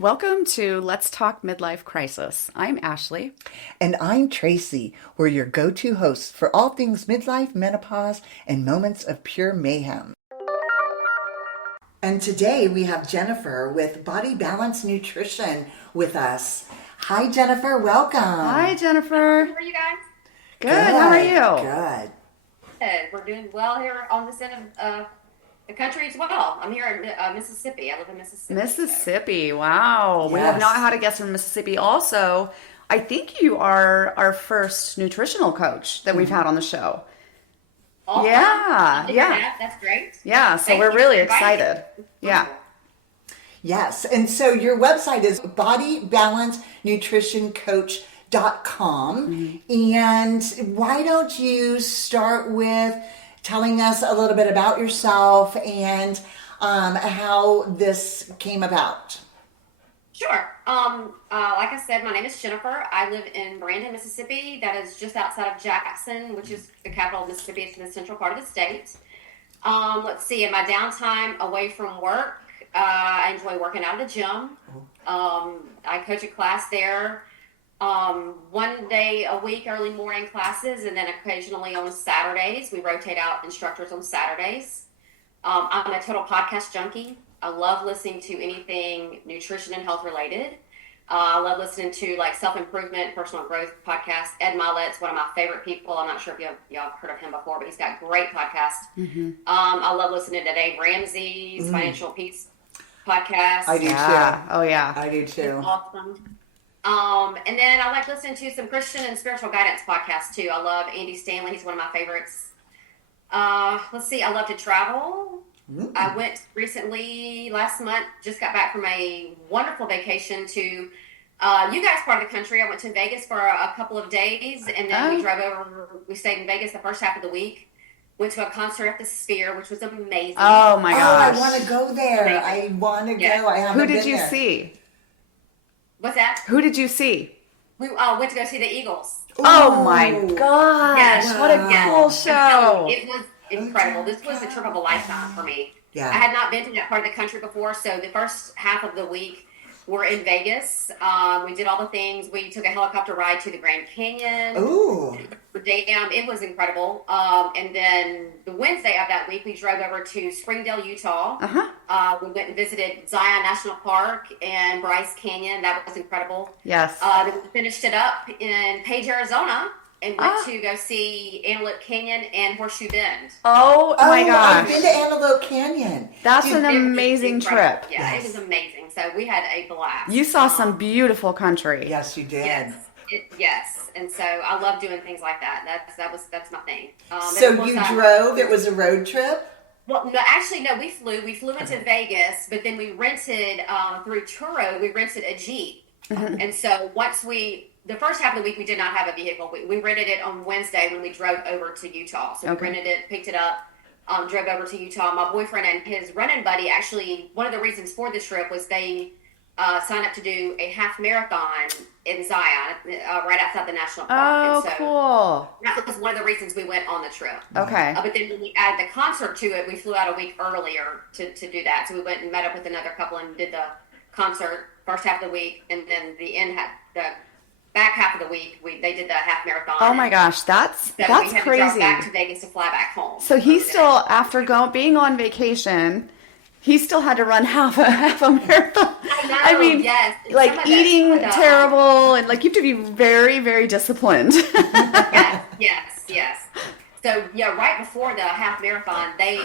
Welcome to Let's Talk Midlife Crisis. I'm Ashley. And I'm Tracy. We're your go-to hosts for all things midlife, menopause, and moments of pure mayhem. And today we have Jennifer with Body Balance Nutrition with us. Hi, Jennifer. Welcome. Hi, Jennifer. How are you guys? Good. How are you? Good. Good. We're doing well here on this end of the country as well. I'm here in Mississippi. I live in Mississippi. Mississippi. Wow. We have Yes. not had a guest from Mississippi. Also, I think you are our first nutritional coach that we've had on the show. Awesome. Yeah. That's great. Yeah. So Thank we're you really for inviting excited. me. Yeah. Yes. And so your website is bodybalancenutritioncoach.com. And why don't you start with telling us a little bit about yourself and how this came about? Sure. Like I said, my name is Jennifer. I live in Brandon, Mississippi. That is just outside of Jackson, which is the capital of Mississippi. It's in the central part of the state. Let's see. In my downtime away from work, I enjoy working out at the gym. I coach a class there. One day a week, early morning classes, and then occasionally on Saturdays. We rotate out instructors on Saturdays. I'm a total podcast junkie. I love listening to anything nutrition and health related. I love listening to like self-improvement, personal growth podcasts. Ed Milet's one of my favorite people. I'm not sure if y'all have heard of him before, but he's got great podcasts. I love listening to Dave Ramsey's Financial Peace podcast. I do too. Oh, yeah. I do too. Awesome. And then I like listening to some Christian and spiritual guidance podcasts too. I love Andy Stanley. He's one of my favorites. Let's see. I love to travel. I went recently last month, just got back from a wonderful vacation to you guys part of the country. I went to Vegas for a couple of days, and then we drove over. We stayed in Vegas the first half of the week. Went to a concert at the Sphere, which was amazing. Oh, my gosh. I want to go there. Amazing. I want to Yeah. go. I haven't Who did been you there. see? What's that? Who did you see? We went to go see the Eagles. Oh, my Ooh. gosh. Yes. What a Yes. cool I'm telling show. you, it was incredible. This was a trip of a lifetime for me. Yeah. I had not been to that part of the country before, so the first half of the week we're in Vegas. We did all the things. We took a helicopter ride to the Grand Canyon. Ooh. Damn, it was incredible. And then the Wednesday of that week, we drove over to Springdale, Utah. We went and visited Zion National Park and Bryce Canyon. That was incredible. Yes. Then we finished it up in Page, Arizona, and went to go see Antelope Canyon and Horseshoe Bend. Oh, my I've gosh. been to Antelope Canyon. That's Dude, an It was amazing incredible. trip. Yeah, Yes. it was amazing. So we had a blast. You saw some beautiful country. Yes, you did. Yes. And so I love doing things like that. That's my thing. So and of you course drove? It was a road trip? Well, no, actually, no. We flew. We flew into Vegas, but then we rented through Turo. We rented a Jeep, and so the first half of the week, we did not have a vehicle. We rented it on Wednesday when we drove over to Utah. So we rented it, picked it up, drove over to Utah. My boyfriend and his running buddy, actually, one of the reasons for this trip was they signed up to do a half marathon in Zion, right outside the national park. Oh, and so cool. that was one of the reasons we went on the trip. Okay. But then when we added the concert to it, we flew out a week earlier to do that. So we went and met up with another couple and did the concert first half of the week, and then the back half of the week they did the half marathon. Oh my gosh, that's So we had to crazy. drive back to Vegas to fly back home. So he still, after being on vacation, he still had to run half a marathon. I know, mean, yes. like Some of eating the- terrible, and like you have to be very, very disciplined. Yes. So yeah, right before the half marathon, they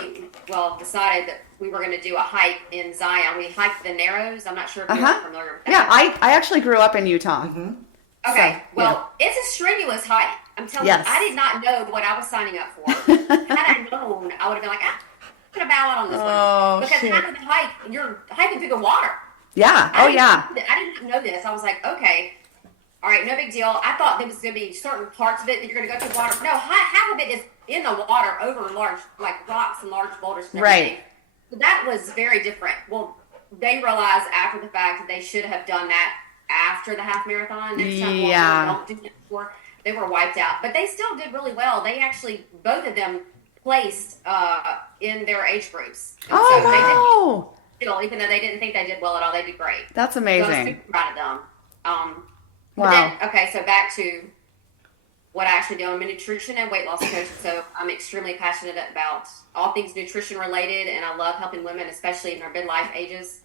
decided that we were going to do a hike in Zion. We hiked the Narrows. I'm not sure if you're familiar with that. Yeah, I actually grew up in Utah. Okay, So, it's a strenuous hike. I'm telling Yes. you, I did not know what I was signing up for. Had I known, I would have been like, I'm going to bow out on this Oh, one. Because shoot. half of the hike, you're hiking through the water. Yeah. Oh, yeah. I didn't know this. I was like, okay, all right, no big deal. I thought there was going to be certain parts of it that you're going to go through water. No, half of it is in the water over large, like rocks and large boulders and everything. Right. So that was very different. Well, they realized after the fact that they should have done that after the half marathon. Next time, Yeah. don't do that before. They were wiped out, but they still did really well. They actually, both of them placed in their age groups. And Oh, so they did wow. still, even though they didn't think they did well at all, they did great. That's So I'm amazing. super proud of them. But Wow. then, okay, so back to what I actually do. I'm a nutrition and weight loss coach, so I'm extremely passionate about all things nutrition related, and I love helping women, especially in their midlife ages,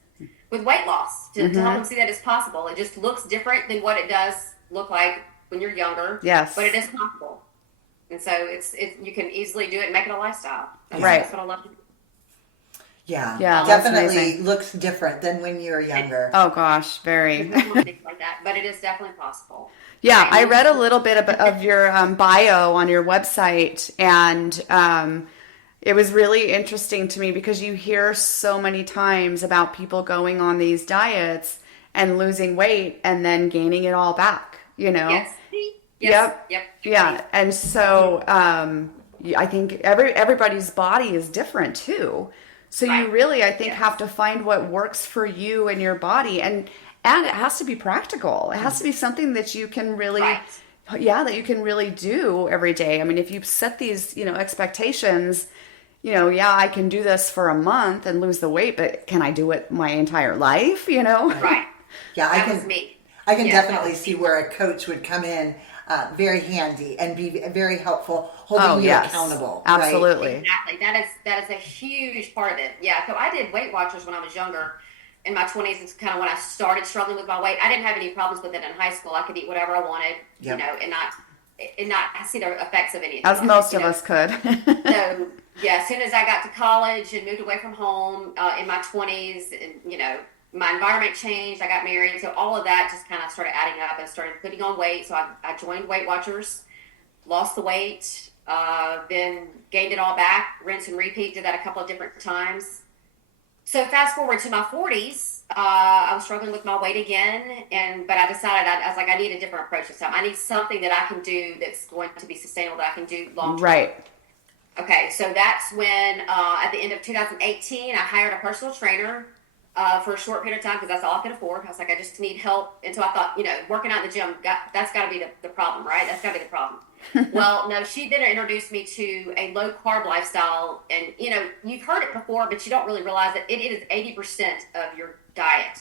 with weight loss to help them see that it's possible. It just looks different than what it does look like when you're younger. Yes. But it is possible. And so you can easily do it and make it a lifestyle. Right. That's what I love to do. Yeah, Yeah, that's definitely amazing. looks different than when you're younger. Oh gosh, very. Things like that, but it is definitely possible. Yeah, I read a little bit of your bio on your website, and it was really interesting to me because you hear so many times about people going on these diets and losing weight and then gaining it all back, you know? Yes. Yep. Yeah, and so I think everybody's body is different too. So you Right. really, I think, Yes. have to find what works for you and your body, and it has to be practical. It has to be something that you can really, Right. that you can really do every day. I mean, if you set these, expectations, I can do this for a month and lose the weight, but can I do it my entire life? Right. Yeah, That was me. I can Yes, that definitely was see me. where a coach would come in very handy and be very helpful, holding Oh, you yes. accountable. right? Absolutely. Exactly. That is a huge part of it. Yeah. So I did Weight Watchers when I was younger. In my 20s, it's kind of when I started struggling with my weight. I didn't have any problems with it in high school. I could eat whatever I wanted, Yep. and not see the effects of anything. As most of us could. So yeah, as soon as I got to college and moved away from home in my 20s, and my environment changed. I got married, so all of that just kind of started adding up and started putting on weight. So I joined Weight Watchers, lost the weight, then gained it all back, rinse and repeat. Did that a couple of different times. So fast forward to my 40s, I was struggling with my weight again, but I decided I was like, I need a different approach this time. I need something that I can do that's going to be sustainable, that I can do long term. Right. Okay, so that's when at the end of 2018, I hired a personal trainer for a short period of time because that's all I could afford. I was like, I just need help. And so I thought, working out in the gym, that's got to be the problem, right? That's got to be the problem. Well, no, she then introduced me to a low carb lifestyle. And, you've heard it before, but you don't really realize that it is 80% of your diet,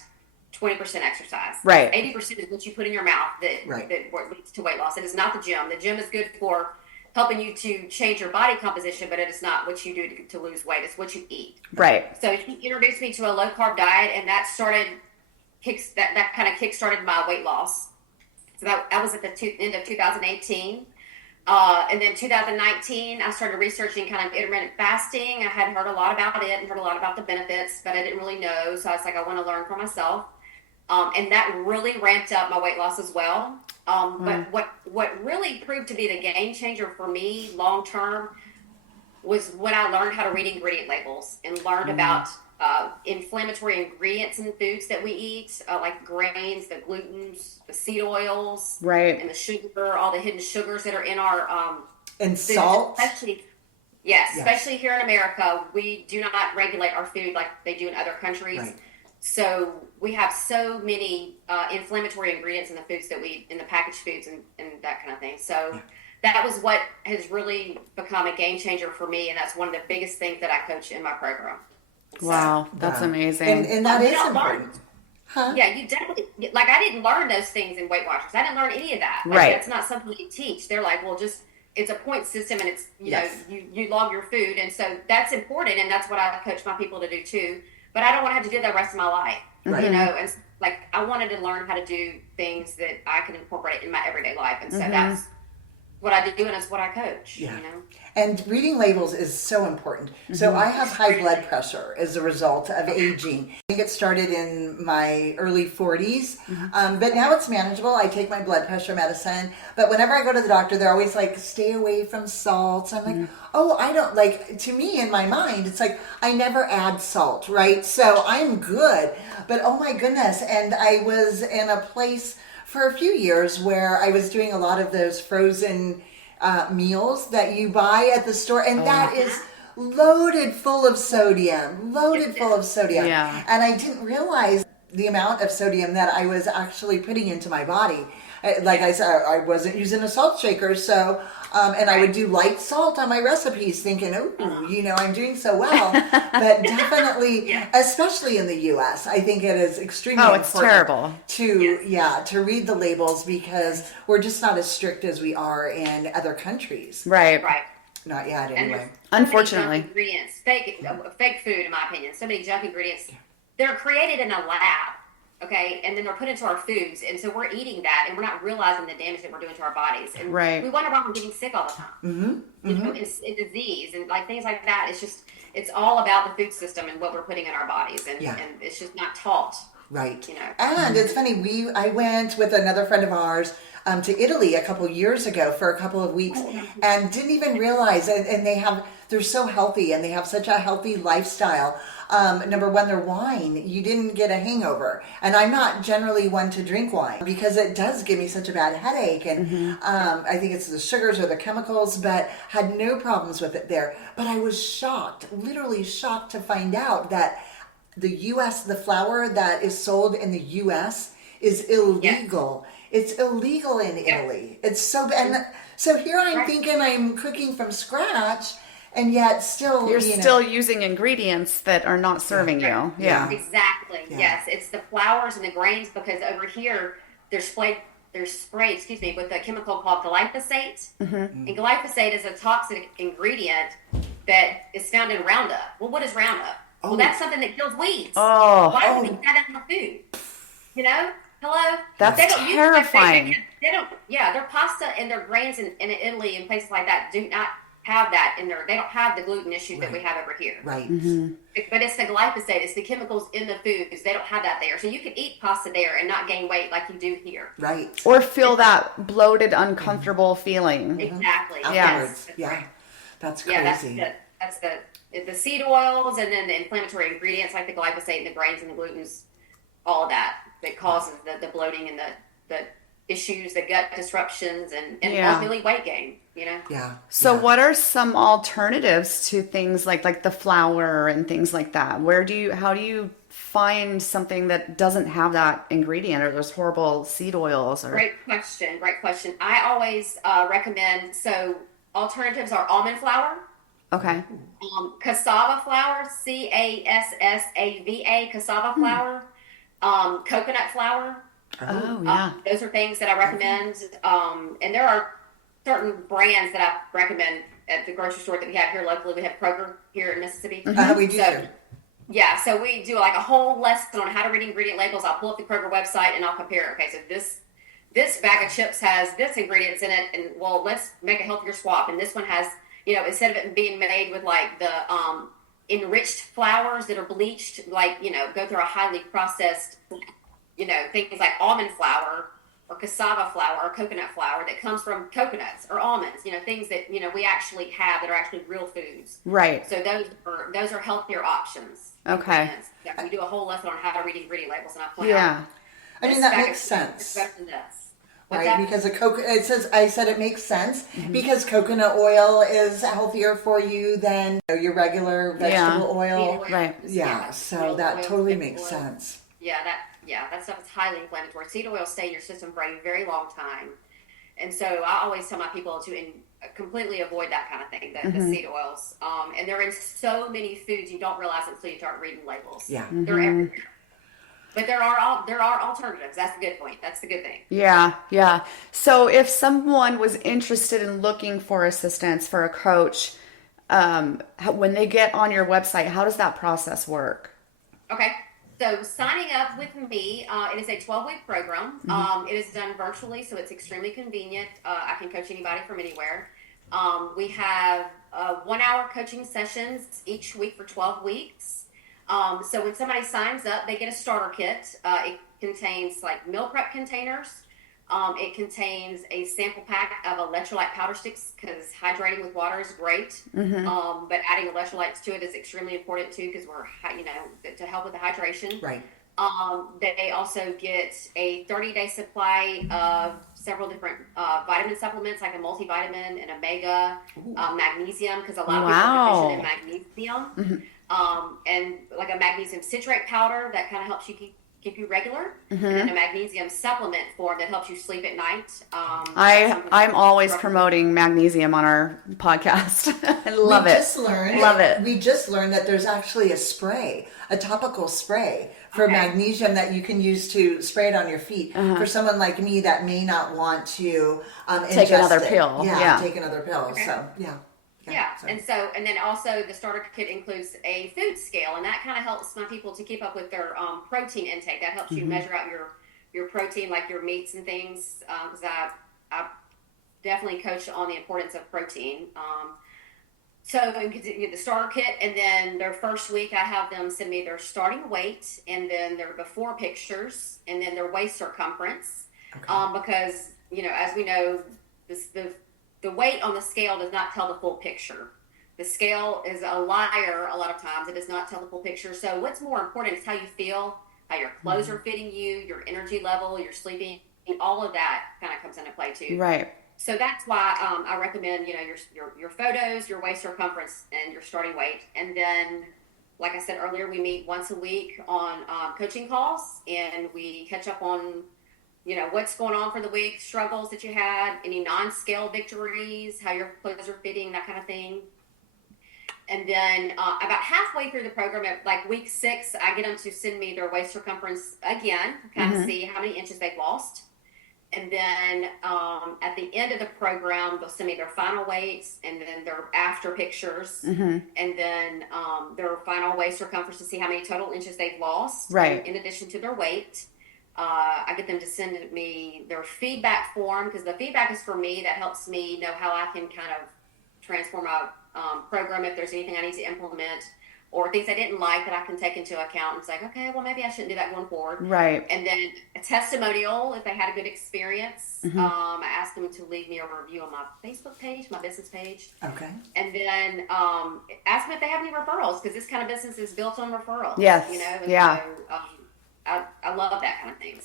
20% exercise. Right. 80% is what you put in your mouth that leads to weight loss. It is not the gym. The gym is good for helping you to change your body composition, but it is not what you do to lose weight. It's what you eat. Right. So he introduced me to a low carb diet, and that kind of kick-started my weight loss. So that was at the end of 2018. And then 2019, I started researching kind of intermittent fasting. I had heard a lot about it and heard a lot about the benefits, but I didn't really know. So I was like, I want to learn for myself. And that really ramped up my weight loss as well. But what really proved to be the game changer for me long term was when I learned how to read ingredient labels and learned about inflammatory ingredients in foods that we eat, like grains, the glutens, the seed oils, Right. and the sugar, all the hidden sugars that are in our And foods, salt. especially here in America, we do not regulate our food like they do in other countries. Right. So we have so many inflammatory ingredients in the foods that we eat, in the packaged foods and that kind of thing. So that was what has really become a game changer for me, and that's one of the biggest things that I coach in my program. So, Wow. That's amazing. And that You is don't learn. important. Huh? Yeah, you definitely, like, I didn't learn those things in Weight Watchers. I didn't learn any of that. Like, Right. That's not something you teach. They're like, well, it's a point system, and it's, Yes. you log your food. And so that's important, and that's what I coach my people to do too. But I don't want to have to do that the rest of my life. Right. And like, I wanted to learn how to do things that I can incorporate in my everyday life. And so that's what I do, and it's what I coach. Yeah. And reading labels is so important. So I have high blood pressure as a result of aging. I think it started in my early 40s, but now it's manageable. I take my blood pressure medicine, but whenever I go to the doctor, they're always like, stay away from salt. I'm like, oh, I don't, like, to me, in my mind, it's like, I never add salt, right? So I'm good, but oh my goodness. And I was in a place for a few years where I was doing a lot of those frozen meals that you buy at the store, and that is loaded full of sodium, Yeah. And I didn't realize the amount of sodium that I was actually putting into my body. Like I said, I wasn't using a salt shaker, so and I would do light salt on my recipes, thinking, oh, I'm doing so well. But definitely, especially in the U.S., I think it is extremely important. It's terrible to read the labels, because we're just not as strict as we are in other countries. Right. Not yet, anyway. Unfortunately. Ingredients, fake food, in my opinion. So many junk ingredients. They're created in a lab, okay, and then they're put into our foods, and so we're eating that, and we're not realizing the damage that we're doing to our bodies. And we wonder why we're getting sick all the time. It's disease and like things like that. It's all about the food system and what we're putting in our bodies, and it's just not taught. Right. And it's funny, I went with another friend of ours to Italy a couple years ago for a couple of weeks, and didn't even realize, and they're so healthy, and they have such a healthy lifestyle. Number one, their wine, you didn't get a hangover. And I'm not generally one to drink wine because it does give me such a bad headache. And I think it's the sugars or the chemicals, but had no problems with it there. But I was shocked, literally shocked to find out that the flour that is sold in the U.S. is illegal. It's illegal in Italy. It's so bad. And so here I'm thinking I'm cooking from scratch, and yet still You're still using ingredients that are not serving you. Yeah. Exactly. Yeah. Yes. It's the flours and the grains, because over here they're sprayed with a chemical called glyphosate. And glyphosate is a toxic ingredient that is found in Roundup. Well, what is Roundup? Well, that's something that kills weeds. Why would we put that in our food? Hello? That's terrifying. They don't, their pasta and their grains in Italy and places like that do not have that in there. They don't have the gluten issue that we have over here. Right. But it's the glyphosate, it's the chemicals in the foods. They don't have that there. So you can eat pasta there and not gain weight like you do here. Right. Or feel that bloated, uncomfortable feeling. Exactly. Afterwards. Yes. That's crazy. Yeah, that's the seed oils, and then the inflammatory ingredients like the glyphosate and the grains and the glutens, all of that causes the bloating and the issues, the gut disruptions, and ultimately weight gain. So what are some alternatives to things like the flour and things like that? How do you find something that doesn't have that ingredient or those horrible seed oils? Great question. I always recommend, so alternatives are almond flour. Okay. Cassava flour, CASSAVA, cassava flour, coconut flour. Oh, yeah. Those are things that I recommend. And there are certain brands that I recommend at the grocery store that we have here locally. We have Kroger here in Mississippi. We do. So we do like a whole lesson on how to read ingredient labels. I'll pull up the Kroger website and I'll compare. Okay, so this bag of chips has this ingredients in it, and well, let's make a healthier swap. And this one has, instead of it being made with like the enriched flours that are bleached, go through a highly processed, things like almond flour or cassava flour or coconut flour that comes from coconuts or almonds, things that, we actually have that are actually real foods. Right. So those are healthier options. Okay. We do a whole lesson on how to read ingredient labels, and I point out. I mean, that makes sense. Right, because I said it makes sense because coconut oil is healthier for you than your regular vegetable oil. Right. Yeah, so that totally makes sense. That stuff is highly inflammatory. Seed oils stay in your system for a very long time. And so I always tell my people to completely avoid that kind of thing, the seed oils. And they're in so many foods, you don't realize it until you start reading labels. Yeah. They're everywhere. But there are alternatives. That's the good point. That's the good thing. Yeah. So if someone was interested in looking for assistance for a coach, when they get on your website, how does that process work? Okay. So signing up with me, it is a 12-week program. It is done virtually, so it's extremely convenient. I can coach anybody from anywhere. We have 1-hour coaching sessions each week for 12 weeks. So when somebody signs up, they get a starter kit. It contains like meal prep containers. It contains a sample pack of electrolyte powder sticks because hydrating with water is great. But adding electrolytes to it is extremely important too because we're, to help with the hydration. Right. They also get a 30-day supply of several different vitamin supplements like a multivitamin and omega, magnesium because a lot of people are deficient in magnesium. And like a magnesium citrate powder that kind of helps you keep keep you regular, and then a magnesium supplement form that helps you sleep at night. I'm always promoting magnesium on our podcast. I love it. Love it. We just learned that there's actually a spray, a topical spray for magnesium that you can use to spray it on your feet. For someone like me that may not want to Take another ingest it. pill. Yeah, take another pill. Okay. So Yeah, and then also the starter kit includes a food scale, and that kind of helps my people to keep up with their protein intake. That helps you measure out your protein, like your meats and things, because I definitely coach on the importance of protein. So you can get the starter kit, and then their first week, I have them send me their starting weight, and then their before pictures, and then their waist circumference, because as we know, the weight on the scale does not tell the full picture. The scale is a liar a lot of times. It does not tell the full picture. So what's more important is how you feel, how your clothes are fitting you, your energy level, your sleeping, all of that kind of comes into play too. Right. So that's why I recommend, your photos, your waist circumference, and your starting weight. And then, like I said earlier, we meet once a week on coaching calls, and we catch up on what's going on for the week, struggles that you had, any non-scale victories, how your clothes are fitting, that kind of thing. And then about halfway through the program, at like week 6, I get them to send me their waist circumference again, kind of see how many inches they've lost. And then at the end of the program, they'll send me their final weights, and then their after pictures, and then their final waist circumference to see how many total inches they've lost, in addition to their weight. I get them to send me their feedback form, because the feedback is for me. That helps me know how I can kind of transform my program, if there's anything I need to implement or things I didn't like that I can take into account. And it's like, okay, well, maybe I shouldn't do that going forward. Right. And then a testimonial, if they had a good experience. I ask them to leave me a review on my Facebook page, my business page. Okay. And then ask them if they have any referrals, because this kind of business is built on referrals. Yes. And yeah. So, I love that kind of thing.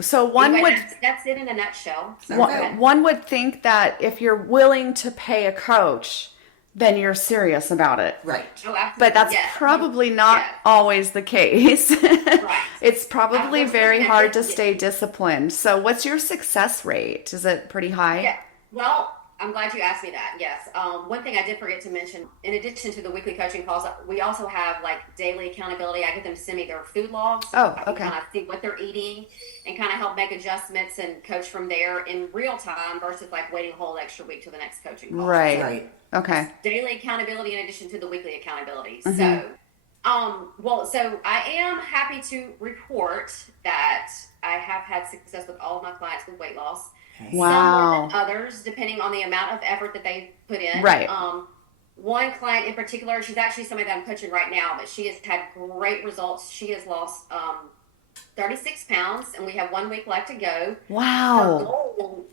So one anyway, would that's it in a nutshell. So one would think that if you're willing to pay a coach, then you're serious about it. Right. Oh, absolutely. But that's probably not always the case. Right. It's probably very hard to stay disciplined. So what's your success rate? Is it pretty high? Yeah. Well, I'm glad you asked me that. Yes. One thing I did forget to mention, in addition to the weekly coaching calls, we also have like daily accountability. I get them to send me their food logs. Oh, I can okay. kind of see what they're eating and kind of help make adjustments and coach from there in real time versus like waiting a whole extra week till the next coaching call. Right. Okay. Daily accountability in addition to the weekly accountability. So, so I am happy to report that I have had success with all of my clients with weight loss. Wow. Some more than others, depending on the amount of effort that they put in. Right. One client in particular, she's actually somebody that I'm coaching right now, but she has had great results. She has lost 36 pounds, and we have 1 week left to go. Wow. Her goal,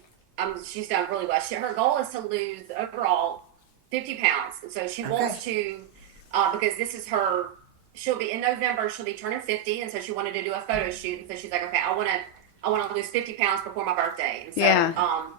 she's done really well. Her goal is to lose overall 50 pounds. So she wants to, because this is her, she'll be in November, she'll be turning 50, and so she wanted to do a photo shoot. And so she's like, okay, I want to lose 50 pounds before my birthday. And so,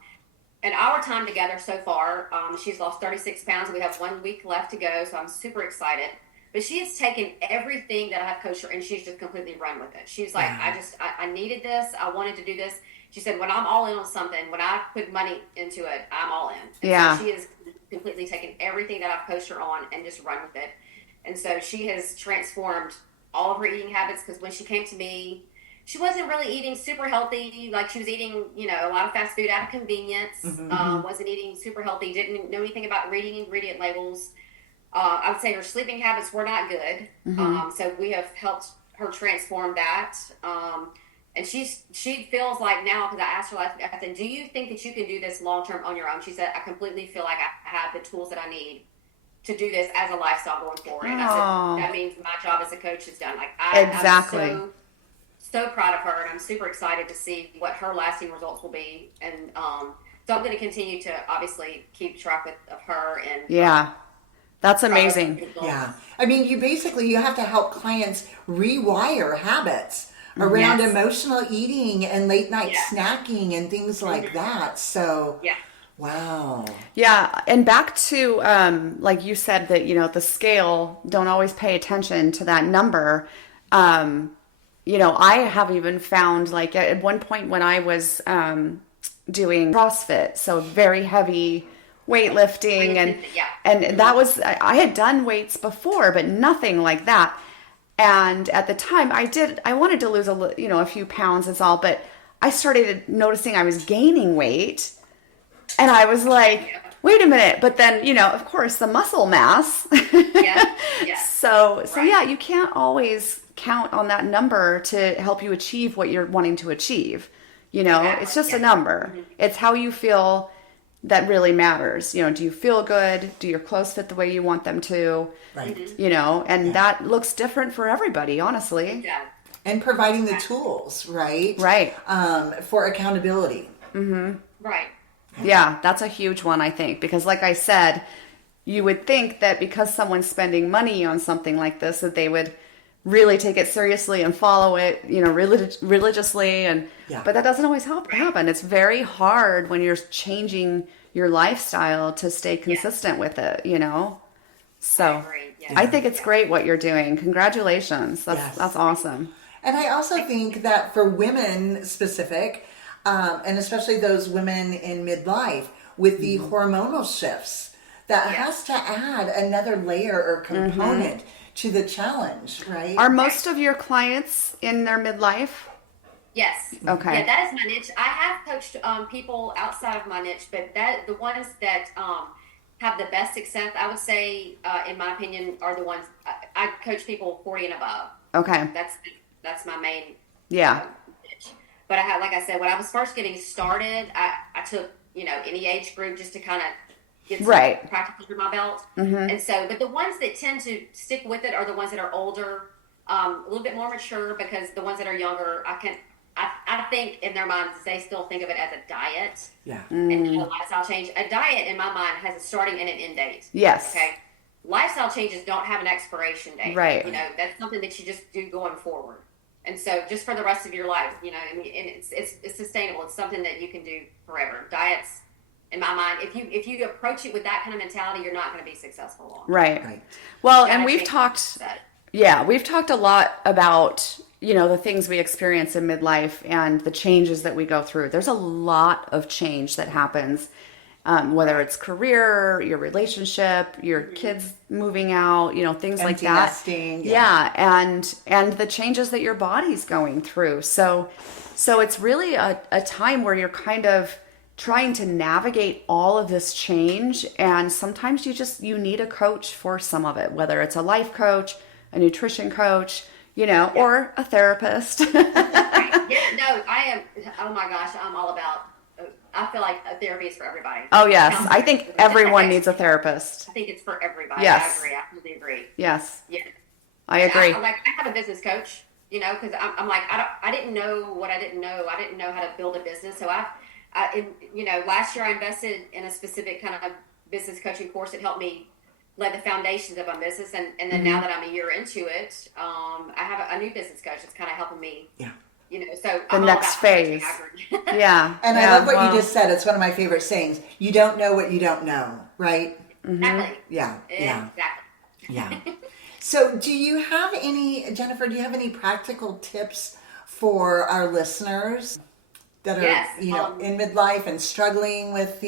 in our time together so far, she's lost 36 pounds. We have 1 week left to go, so I'm super excited. But she has taken everything that I've coached her, and she's just completely run with it. She's like, I needed this. I wanted to do this. She said, when I'm all in on something, when I put money into it, I'm all in. And so she has completely taken everything that I've coached her on and just run with it. And so she has transformed all of her eating habits, because when she came to me, she wasn't really eating super healthy. Like, she was eating, a lot of fast food out of convenience. Wasn't eating super healthy. Didn't know anything about reading ingredient labels. I would say her sleeping habits were not good. So we have helped her transform that. And she feels like now, because I asked her, I said, do you think that you can do this long term on your own? She said, I completely feel like I have the tools that I need to do this as a lifestyle going forward. And I said, that means my job as a coach is done. Like, I'm so proud of her, and I'm super excited to see what her lasting results will be. And so I'm going to continue to obviously keep track of her. And that's amazing. Yeah. I mean, you have to help clients rewire habits around emotional eating and late night snacking and things like that. So, wow. Yeah. And back to, like you said, that, the scale, don't always pay attention to that number. I have even found, like, at one point when I was doing CrossFit, so very heavy weightlifting, and that was, I had done weights before, but nothing like that. And at the time I wanted to lose a few pounds is all, but I started noticing I was gaining weight, and I was like, wait a minute. But then, of course, the muscle mass. Yeah. So yeah, you can't always count on that number to help you achieve what you're wanting to achieve. It's just a number. Mm-hmm. It's how you feel that really matters. Do you feel good? Do your clothes fit the way you want them to? Right. And that looks different for everybody, honestly. Yeah. And providing the tools, right? Right. For accountability. Mm-hmm. Right. Yeah, that's a huge one, I think, because like I said, you would think that because someone's spending money on something like this, that they would really take it seriously and follow it, religiously. But that doesn't always happen. It's very hard when you're changing your lifestyle to stay consistent with it, So I agree. Yes. I think it's great what you're doing. Congratulations. That's awesome. And I also think that for women specific, and especially those women in midlife with the hormonal shifts, that has to add another layer or component to the challenge, right? Are most of your clients in their midlife? Yes. Okay. Yeah, that is my niche. I have coached people outside of my niche, but the ones that have the best success, I would say, in my opinion, are the ones I coach people 40 and above. Okay. That's my main Yeah. niche. But like I said, when I was first getting started, I took any age group just to kind of get some practice under my belt. And so, but the ones that tend to stick with it are the ones that are older, a little bit more mature, because the ones that are younger, I think in their minds, they still think of it as a diet. Yeah. And a lifestyle change. A diet, in my mind, has a starting and an end date. Yes. Okay. Lifestyle changes don't have an expiration date. Right. That's something that you just do going forward. And so, just for the rest of your life, and it's sustainable. It's something that you can do forever. Diets, in my mind, if you approach it with that kind of mentality, you're not going to be successful long. Right. Well, and we've talked a lot about, the things we experience in midlife and the changes that we go through. There's a lot of change that happens, whether it's career, your relationship, your kids moving out, things like that. Nesting, and the changes that your body's going through. So it's really a time where you're kind of trying to navigate all of this change, and sometimes you need a coach for some of it, whether it's a life coach, a nutrition coach, or a therapist. I am. Oh my gosh, I'm all about. I feel like therapy is for everybody. Oh yes, I think everyone needs a therapist. I think it's for everybody. Yes. I agree. I completely agree. Yes. Yeah. I agree. I have a business coach. Because I'm like I didn't know what I didn't know. I didn't know how to build a business, so last year I invested in a specific kind of business coaching course that helped me lay the foundations of my business. And then now that I'm a year into it, I have a new business coach that's kind of helping me. Yeah. So the next phase. Yeah. And I love what you just said. It's one of my favorite sayings. You don't know what you don't know, right? Exactly. Yeah. Exactly. Yeah. So Jennifer, do you have any practical tips for our listeners that are, in midlife and struggling with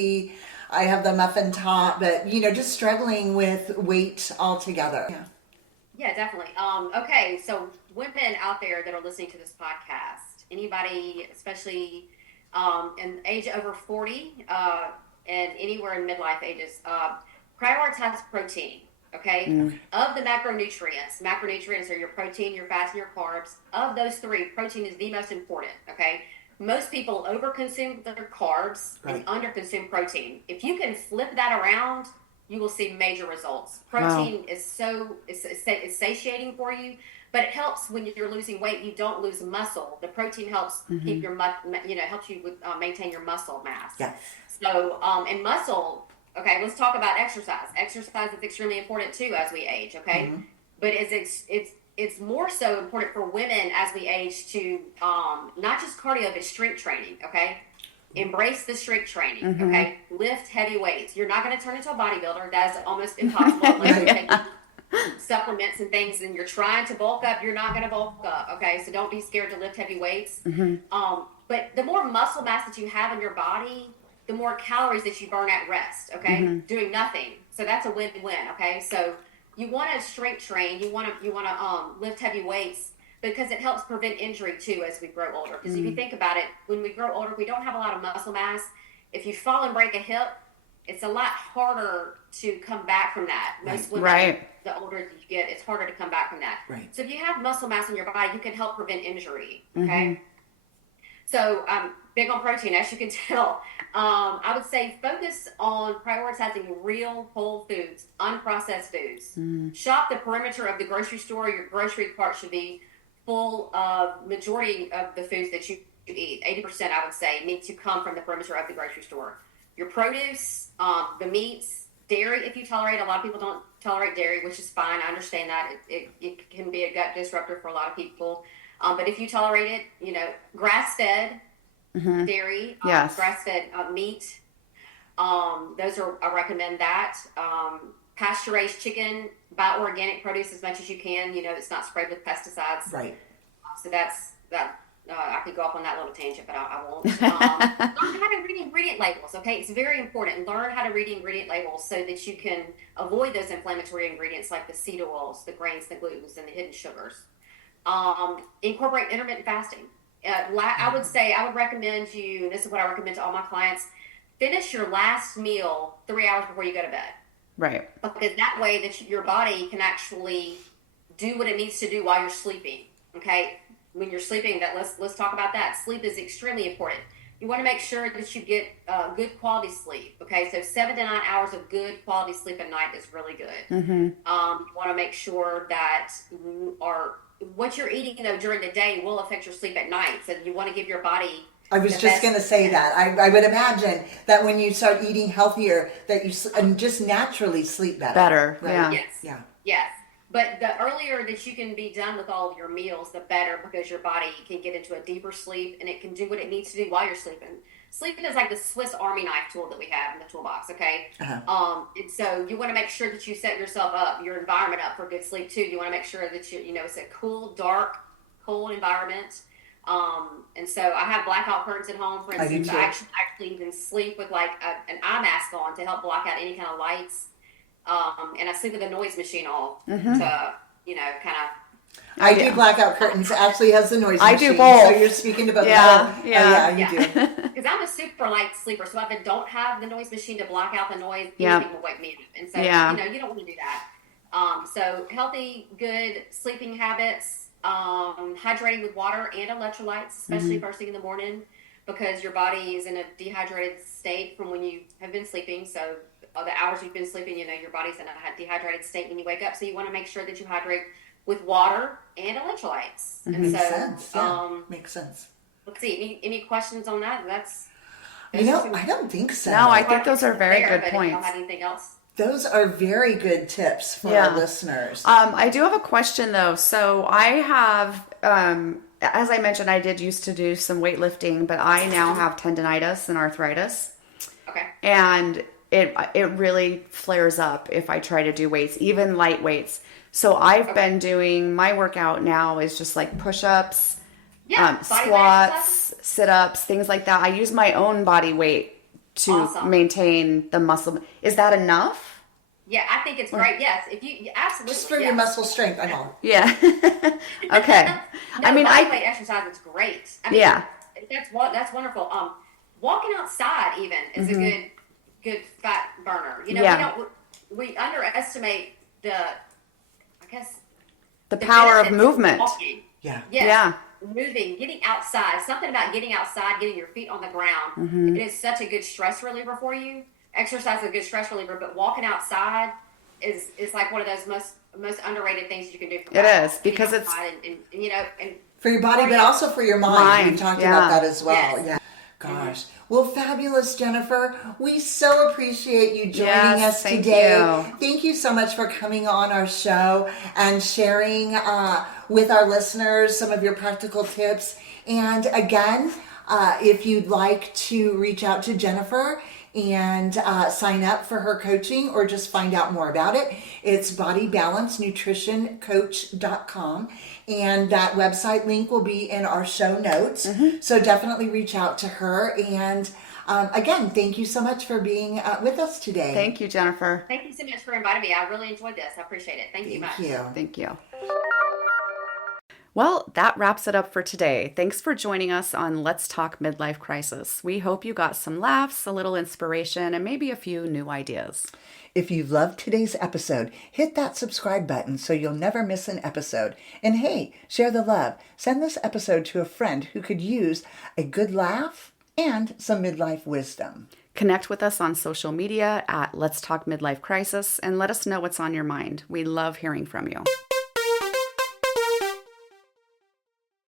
I have the muffin top, but, just struggling with weight altogether? Yeah. Yeah, definitely. Okay, so women out there that are listening to this podcast, anybody, especially in age over 40 and anywhere in midlife ages, prioritize protein, okay? Of the macronutrients are your protein, your fats, and your carbs. Of those three, protein is the most important, okay? Most people overconsume their carbs and underconsume protein. If you can flip that around, you will see major results. Protein is it's satiating for you, but it helps when you're losing weight. You don't lose muscle. The protein helps keep your helps you with maintain your muscle mass. Yes. So and muscle. Okay, let's talk about exercise. Exercise is extremely important too as we age. Okay, but it's more so important for women as we age to not just cardio but strength training. Okay. Embrace the strength training, okay? Lift heavy weights. You're not going to turn into a bodybuilder. That is almost impossible unless you're taking supplements and things, and you're trying to bulk up, you're not going to bulk up. Okay, so don't be scared to lift heavy weights. But the more muscle mass that you have in your body, the more calories that you burn at rest. Okay, doing nothing. So that's a win-win. Okay, so you want to strength train, you want to lift heavy weights, because it helps prevent injury too as we grow older. Because if you think about it, when we grow older, we don't have a lot of muscle mass. If you fall and break a hip, it's a lot harder to come back from that. Most women, the older you get, it's harder to come back from that. Right. So if you have muscle mass in your body, you can help prevent injury. Okay. So I'm big on protein, as you can tell. I would say focus on prioritizing real whole foods, unprocessed foods. Shop the perimeter of the grocery store. Your grocery cart should be full of majority of the foods that you eat. 80%, I would say, need to come from the perimeter of the grocery store. Your produce, the meats, dairy, if you tolerate. A lot of people don't tolerate dairy, which is fine. I understand that. It can be a gut disruptor for a lot of people. But if you tolerate it, you know, grass-fed dairy, grass-fed meat, those are, I recommend that. Pasture-raised chicken, buy organic produce as much as you can. You know, it's not sprayed with pesticides. Right. So that's that. I could go off on that little tangent, but I won't. Learn how to read ingredient labels, okay? It's very important. Learn how to read ingredient labels so that you can avoid those inflammatory ingredients like the seed oils, the grains, the glutens, and the hidden sugars. Incorporate intermittent fasting. I would say, I would recommend you, and this is what I recommend to all my clients, finish your last meal 3 hours before you go to bed. Right. Because that way that your body can actually do what it needs to do while you're sleeping, okay? When you're sleeping, let's talk about that. Sleep is extremely important. You want to make sure that you get good quality sleep. Okay, so 7 to 9 hours of good quality sleep at night is really good. You want to make sure that what you're eating though during the day will affect your sleep at night. So you want to give your body. I was just going to say that. I would imagine that when you start eating healthier, that you just naturally sleep better. Right? Yeah. Yes. Yeah. Yes. But the earlier that you can be done with all of your meals, the better, because your body can get into a deeper sleep and it can do what it needs to do while you're sleeping. Sleeping is like the Swiss Army knife tool that we have in the toolbox, okay? And so you want to make sure that you set yourself up, your environment up for good sleep too. You want to make sure that it's a cool, dark, cold environment. And so I have blackout curtains at home, for instance. I actually even sleep with like an eye mask on to help block out any kind of lights. And I sleep with a noise machine off to, kind of. I do blackout curtains. Ashley has the noise machine. I do both. So you're speaking about you do. Because I'm a super light sleeper, so if I don't have the noise machine to block out the noise, anything will wake me up. And so, you don't want to do that. So healthy, good sleeping habits, hydrating with water and electrolytes, especially first thing in the morning, because your body is in a dehydrated state from when you have been sleeping. So the hours you've been sleeping, your body's in a dehydrated state when you wake up. So you want to make sure that you hydrate with water and electrolytes. Makes sense. Yeah. Makes sense. Let's see. Any questions on that? I don't think so. No, I think those are very good but points. If you don't have anything else? Those are very good tips for our listeners. I do have a question though. So I have, as I mentioned, I did used to do some weightlifting, but I now have tendonitis and arthritis. Okay. And it really flares up if I try to do weights, even light weights. So I've been doing, my workout now is just like push-ups, squats, sit-ups, things like that. I use my own body weight to maintain the muscle. Is that enough? Yeah, I think it's great. Yes, if you absolutely. Just for your muscle strength, I know. Yeah. Okay. Body weight exercise is great. That's wonderful. Walking outside even is a good fat burner. We underestimate the power of movement. Walking. Yeah. Yes. Moving, getting outside. Something about getting outside, getting your feet on the ground. It is such a good stress reliever for you. Exercise is a good stress reliever, but walking outside is like one of those most underrated things you can do for it is, because it's and for your body, but also for your mind. We've talked about that as well. Yes. Yeah. Gosh. Well, fabulous, Jennifer. We so appreciate you joining us today. Thank you so much for coming on our show and sharing with our listeners some of your practical tips. And again, if you'd like to reach out to Jennifer and sign up for her coaching or just find out more about it, it's bodybalancenutritioncoach.com. And that website link will be in our show notes. So definitely reach out to her. And again, thank you so much for being with us today. Thank you, Jennifer. Thank you so much for inviting me. I really enjoyed this. I appreciate it. Thank you much. Thank you. Well, that wraps it up for today. Thanks for joining us on Let's Talk Midlife Crisis. We hope you got some laughs, a little inspiration, and maybe a few new ideas. If you loved today's episode, hit that subscribe button so you'll never miss an episode. And hey, share the love. Send this episode to a friend who could use a good laugh and some midlife wisdom. Connect with us on social media at Let's Talk Midlife Crisis and let us know what's on your mind. We love hearing from you.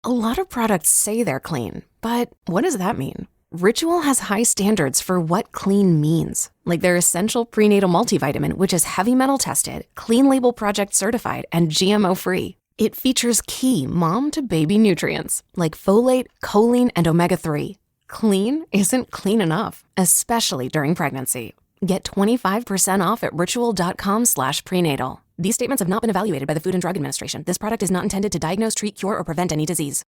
A lot of products say they're clean, but what does that mean? Ritual has high standards for what clean means, like their essential prenatal multivitamin, which is heavy metal tested, clean label project certified, and GMO free. It features key mom to baby nutrients like folate, choline, and omega-3. Clean isn't clean enough, especially during pregnancy. Get 25% off at ritual.com/prenatal. These statements have not been evaluated by the Food and Drug Administration. This product is not intended to diagnose, treat, cure, or prevent any disease.